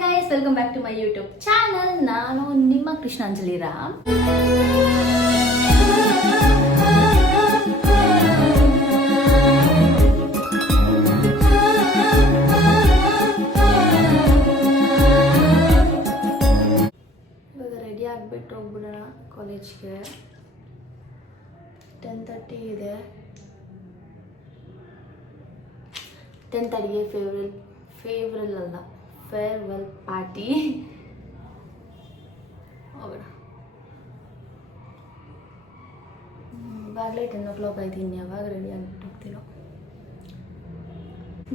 Hi guys, welcome back to my YouTube channel. ನಾನು ನಿಮ್ಮ ಕೃಷ್ಣಾಂಜಲಿ ರಾಮ್. ಇವಾಗ ರೆಡಿ ಆಗಿಬಿಟ್ಟು ಹೋಗ್ಬಿಡೋಣ ಕಾಲೇಜ್ಗೆ. 10:30 ಇದೆ. 10:30ಗೆ ಫೇರ್ವೆಲ್ ಪಾರ್ಟಿ ಹೋಗೋಣ. ಇವಾಗಲೇ 10 o'clock ಆಯ್ತೀನಿ. ಯಾವಾಗ ರೆಡಿ ಆಗಿಬಿಟ್ಟು ಹೋಗ್ತೀನೋ.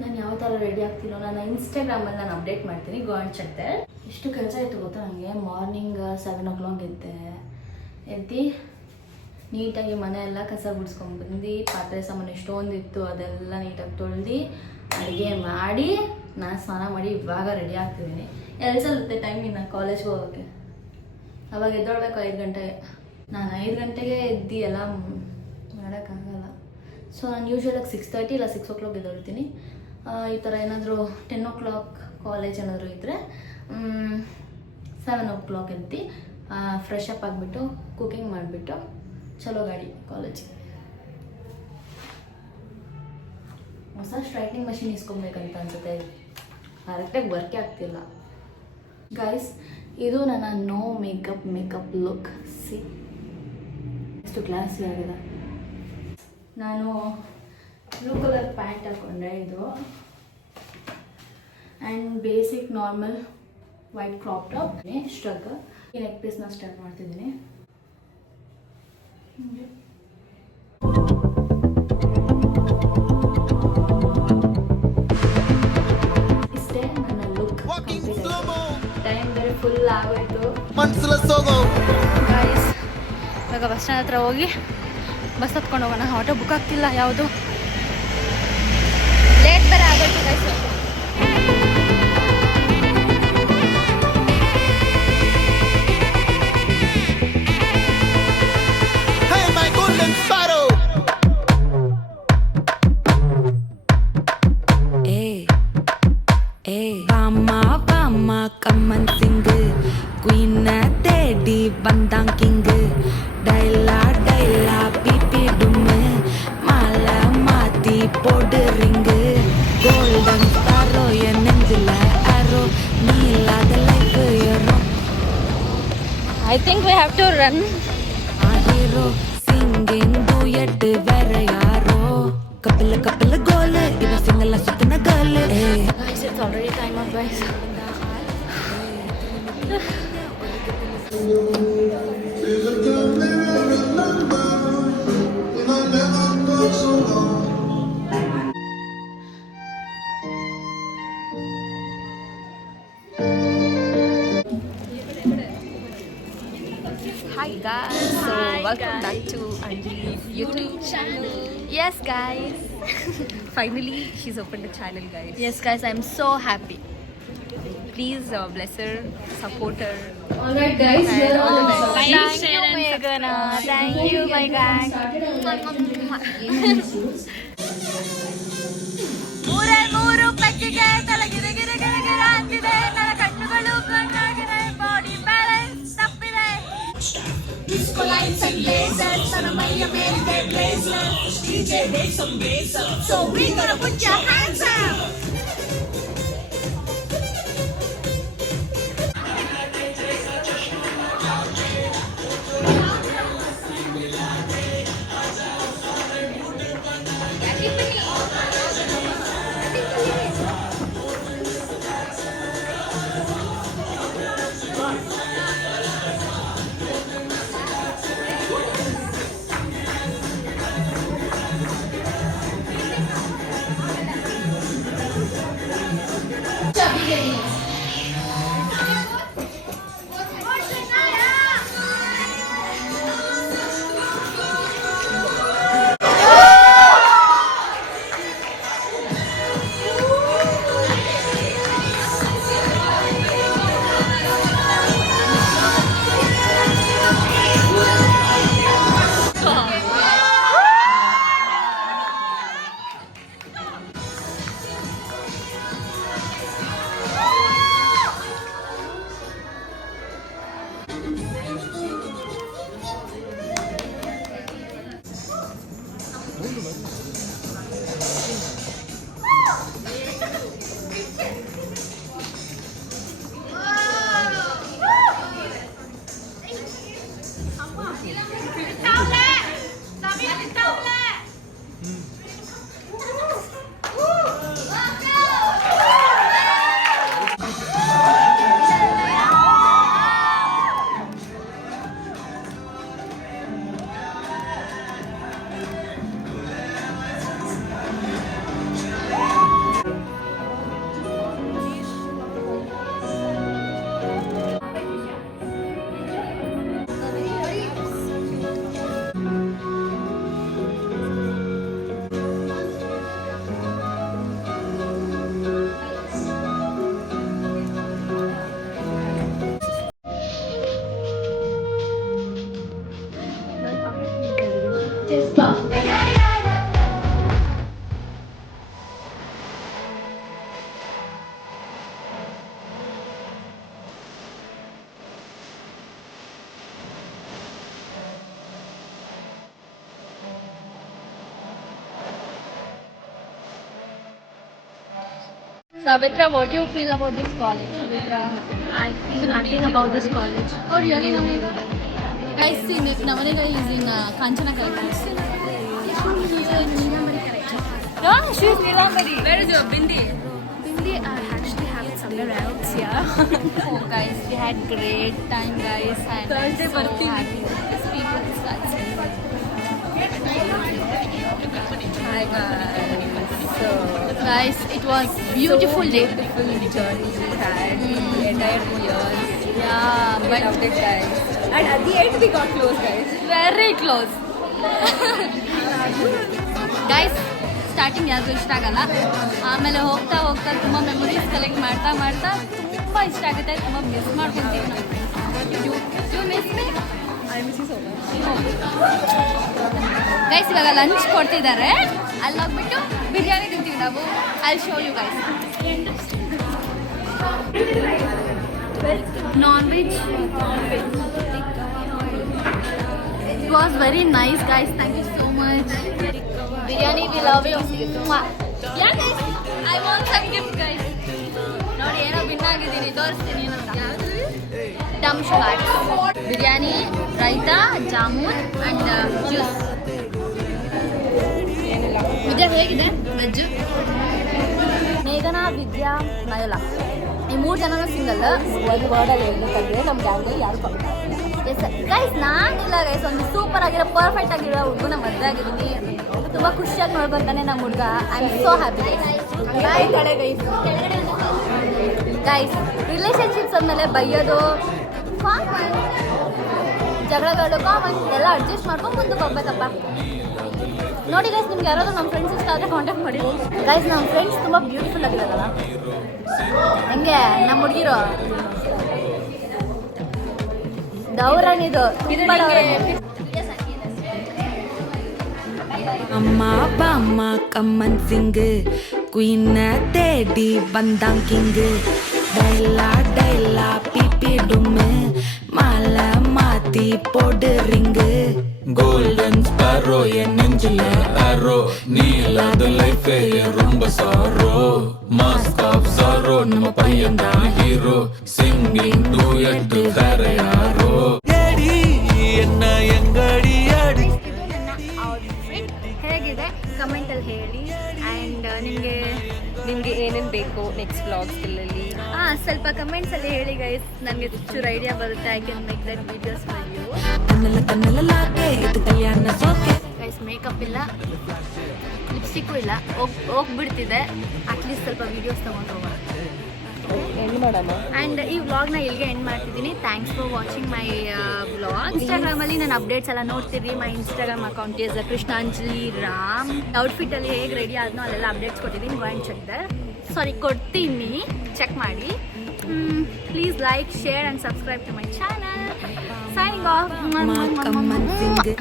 ನಾನು ಯಾವ ಥರ ರೆಡಿ ಆಗ್ತೀನೋ ನಾನು ಇನ್ಸ್ಟಾಗ್ರಾಮಲ್ಲಿ ನಾನು ಅಪ್ಡೇಟ್ ಮಾಡ್ತೀನಿ. Go and check there. ಎಷ್ಟು ಕೆಲಸ ಇತ್ತು ಗೊತ್ತಾ ನನಗೆ. ಮಾರ್ನಿಂಗ್ 7 o'clock ಎದ್ದು ನೀಟಾಗಿ ಮನೆ ಎಲ್ಲ ಕಸ ಗುಡಿಸ್ಕೊಂಡ್ಬಂದು, ಪಾತ್ರೆ ಸಾಮಾನು ಎಷ್ಟೊಂದಿತ್ತು ಅದೆಲ್ಲ ನೀಟಾಗಿ ತೊಳೆದು ಅಡುಗೆ ಮಾಡಿ ನಾನು ಸ್ನಾನ ಮಾಡಿ ಇವಾಗ ರೆಡಿ ಆಗ್ತಿದ್ದೀನಿ. ಸಲ್ಲುತ್ತೆ ಟೈಮ್ ಇನ್ನು ಕಾಲೇಜ್ಗೆ ಹೋಗೋಕ್ಕೆ. ಅವಾಗ ಎದ್ದೊಳ್ಬೇಕು 5 ಗಂಟೆಗೆ. ನಾನು 5 ಗಂಟೆಗೆ ಎದ್ದು ಎಲ್ಲ ಮಾಡೋಕ್ಕಾಗಲ್ಲ. ಸೊ ನಾನು ಯೂಶ್ವಲಾಗಿ 6:30 ಇಲ್ಲ 6 o'clock ಎದ್ದೊಳ್ತೀನಿ. ಈ ಥರ ಏನಾದರೂ 10 o'clock ಕಾಲೇಜ್ ಏನಾದರೂ ಇದ್ದರೆ 7 o'clock ಎದ್ದು ಫ್ರೆಶ್ ಅಪ್ ಆಗಿಬಿಟ್ಟು ಕುಕಿಂಗ್ ಮಾಡಿಬಿಟ್ಟು ಚಲೋ ಗಾಡಿ ಕಾಲೇಜಿಗೆ. ಹೊಸ ಸ್ಟ್ರೈಟ್ನಿಂಗ್ ಮಷಿನ್ ಇಸ್ಕೊಬೇಕಂತ ಅನ್ಸುತ್ತೆ. ಕರೆಕ್ಟಾಗಿ ವರ್ಕೇ ಆಗ್ತಿಲ್ಲ ಗೈಸ್. ಇದು ನನ್ನ ನೋ ಮೇಕಪ್ ಲುಕ್. ಸಿ ಎಷ್ಟು ಕ್ಲಾಸಿ ಆಗಿದೆ. ನಾನು ಬ್ಲೂ ಕಲರ್ ಪ್ಯಾಂಟ್ ಹಾಕ್ಕೊಂಡೆ ಇದು, and basic normal white crop top ಸ್ಟ್ರಗ್. ಈ ನೆಕ್ ಪೀಸ್ನ ಸ್ಟಾರ್ಟ್ ಮಾಡ್ತಿದ್ದೀನಿ. ಇಷ್ಟೇ ನನ್ನ ಲುಕ್. ಟೈಮ್ ಬೇರೆ ಫುಲ್ ಆಗೋಯ್ತು. ಗೈಸ್ ಇವಾಗ ಬಸ್ ಸ್ಟ್ಯಾಂಡ್ ಹತ್ರ ಹೋಗಿ ಬಸ್ ಹತ್ಕೊಂಡು ಹೋಗೋಣ. ಆಟೋ ಬುಕ್ ಆಗ್ತಿಲ್ಲ ಯಾವುದು. ಲೇಟ್ ಬೇರೆ ಆಗೋಯ್ತು guys. I think we have to run. Hero singing duet vera yaro couple goal iva singala sutna girl. Guys, it's already time up guys. Hi guys, so welcome back to Anjali's YouTube channel. Yes guys. Finally, she's opened a channel, guys. Yes guys, I'm so happy. Please bless her, support her. Alright guys, And all the best. Thank you Meghana. Thank you my god. ಮೂರು ಪೆಕ್ಕಿಗೆ ತಲೆ ಗಿರೆ ಗಿರೆ ಗಿರೆ ಗಿರೆ ಅಂತಿದೆ. ನನ್ನ ಕಣ್ಣುಗಳು ಕಣ್ಣಾಗಿದೆ. Body balance ತಪ್ಪಿದೆ. Disco lights and lasers, Sanamaya made their blazer. DJ make some bass up, so we gonna put your hands up. Savitra, what do you feel about this college? Savitra, I feel nothing about this college. Oh really, Namanega? Guys, see, Namanega is in Kanchana Collections. No, she's Neelambari. Where is your bindi? Bindi, I actually have it somewhere else, yeah. Oh guys, we had great time, guys. And Thursday I'm so birthday. happy with these people. That's Hi guys. So guys, it was beautiful day. beautiful journey we had the entire 2 years. Yeah, We but loved it, guys. And at the end we got close, guys. very close. Guys starting ಯಾರಿಗೂ ಇಷ್ಟ ಆಗಲ್ಲ, ಆಮೇಲೆ ಹೋಗ್ತಾ ಹೋಗ್ತಾ ತುಂಬ memories collect ಮಾಡ್ತಾ ಮಾಡ್ತಾ ತುಂಬ ಇಷ್ಟ ಆಗುತ್ತೆ, ತುಂಬ ಮಿಸ್ ಮಾಡ್ಕೊತೀವಿ ನಾವು. You miss me? I miss you so much. Guys ಇವಾಗ ಲಂಚ್ ಕೊಡ್ತಿದ್ದಾರೆ, ಅಲ್ಲಿ ಹೋಗ್ಬಿಟ್ಟು ಬಿರಿಯಾನಿ ತಿಂತೀವಿ ನಾವು. I show you guys. Non veg. It was very nice, guys. Thank you so much. Biryani, we love you. Mwah. Yeah, guys. I want some gift, guys. ನೋಡಿ ಏನೋ win ಆಗಿದ್ದೀನಿ, ತೋರಿಸ್ತೀನಿ ಅಂತ. ಡಮ್ ಶಾಟ್, ಬಿರಿಯಾನಿ, ರೈತಾ, ಜಾಮೂನ್ ಅಂಡ್ ಜ್ಯೂಸ್. ವಿದ್ಯಾ ಹೇಗಿದೆ veg? ಮೇಘನಾ, ವಿದ್ಯಾ, ನಯಲ ಈ 3 ಜನನೂ ಸಿಂಗಲ್. ಒಂದು ವರ್ಡಲ್ಲಿ ಹೇಳ್ಬೇಕಂದ್ರೆ ನಮ್ಮ ಗ್ಯಾಂಗಲ್ಲಿ ಯಾರು ಕಮ್ಮಿ ಗೈಸ್ ನಾನಿಲ್ಲ ಗೈಸ್, ಒಂದು ಸೂಪರ್ ಆಗಿರೋ ಪರ್ಫೆಕ್ಟ್ ಆಗಿರೋ ಹುಡುಗನ ಮದುವೆ ಆಗಿದ್ದೀನಿ. ತುಂಬ ಖುಷಿಯಾಗಿ ನೋಡ್ಕೊಂತಾನೆ ನಮ್ಮ ಹುಡುಗ. I am so happy guys. Relationships ಅಂದಮೇಲೆ ಬೈಯೋದು ಕಾಮನ್, ಜಗಳಗಳು ಕಾಮನ್, ಎಲ್ಲ ಅಡ್ಜಸ್ಟ್ ಮಾಡ್ಕೊಂಡು ಮುಂದಕ್ಕೆ ಹೋಗ್ಬೇಕಪ್ಪ. ನೋಡಿ ಗೈಸ್, ನಿಮ್ಗೆ ಯಾರಾದ್ರೂ ನಮ್ಮ ಫ್ರೆಂಡ್ಸ್ ಇಷ್ಟ ಆದರೆ ಕಾಂಟ್ಯಾಕ್ಟ್ ಮಾಡಿ ಗೈಸ್. ನಮ್ಮ ಫ್ರೆಂಡ್ಸ್ ತುಂಬ ಬ್ಯೂಟಿಫುಲ್ ಆಗಿರೋದಲ್ಲ, ಹೆಂಗೆ ನಮ್ಮ ಹುಡುಗಿರು ದೌರಣಿದು ತುಂಬ ಅಮ್ಮ ಬಾಮ್ಮ ಕಮ್ಮನ್ ಸಿಂಗ್ ಕ್ವೀನ್ ತೇಡಿ ಬಂದಾಂ ಕಿಂಗ್ ಡೈಲಾ ಡೈಲಾ ಪಿಪಿ ಡುಮ್ಮೆ ಮಾಲ மாத்தி போடு ரிங்கு கோல்டன் ஸ்பாரோ என் நெஞ்சில ஆரோ நீ இல்லாத லைஃபே ரொம்ப சாரோ மாஸ்க் ஆஃப் சாரோ நம்ம பையன் தான் ஹீரோ சிங்கிங் டூயட் வேற யாரோ ஏடி என்ன எங்கடி அடி. ಹೇಗಿದೆ ಕಮೆಂಟಲ್ಲಿ ಹೇಳಿ. ಆ್ಯಂಡ್ ನಿಮಗೆ ಏನೇನು ಬೇಕು ನೆಕ್ಸ್ಟ್ ವ್ಲಾಗ್ಸ್ಗಳಲ್ಲಿ ಸ್ವಲ್ಪ ಕಮೆಂಟ್ಸಲ್ಲಿ ಹೇಳಿ ಗೈಸ್, ನನಗೆ ಚೂರು ಐಡಿಯಾ ಬರುತ್ತೆ. I can make that videos for you ಕಣ್ಣಲ್ಲ ಕಣ್ಣಲ್ಲ ಲಾಗೆ ಇದು ಕಲ್ಯಾಣ ಸೋಕೆ ಗೈಸ್. ಮೇಕಪ್ ಇಲ್ಲ, ಲಿಪ್ಸ್ಟಿಕ್ಕು ಇಲ್ಲ, ಹೋಗ್ಬಿಡ್ತಿದೆ. ಅಟ್ಲೀಸ್ಟ್ ಸ್ವಲ್ಪ ವೀಡಿಯೋಸ್ ತೊಗೊಂಡು ಹೋಗೋಣ. ಎಂಡ್ ಮಾಡೋಣ. ಆ್ಯಂಡ್ ಈ ವ್ಲಾಗ್ನ ಇಲ್ಲಿಗೆ ಎಂಡ್ ಮಾಡ್ತಿದ್ದೀನಿ. Thanks for watching my vlog. ಇನ್ಸ್ಟಾಗ್ರಾಮಲ್ಲಿ ನಾನು ಅಪ್ಡೇಟ್ಸ್ ಎಲ್ಲ ನೋಡ್ತಿರಿ. My Instagram account is Krishnanjali Ram. ಔಟ್ಫಿಟ್ಟಲ್ಲಿ ಹೇಗೆ ರೆಡಿ ಆದ್ನೋ ಅಲ್ಲೆಲ್ಲ ಅಪ್ಡೇಟ್ಸ್ ಕೊಟ್ಟಿದ್ದೀನಿ. Go and check there. Sorry, ಕೊಡ್ತೀನಿ, ಚೆಕ್ ಮಾಡಿ. Please like, share and subscribe to my channel. Signing off. ಕಮ್ಮನ್ ಸಿಂಗ್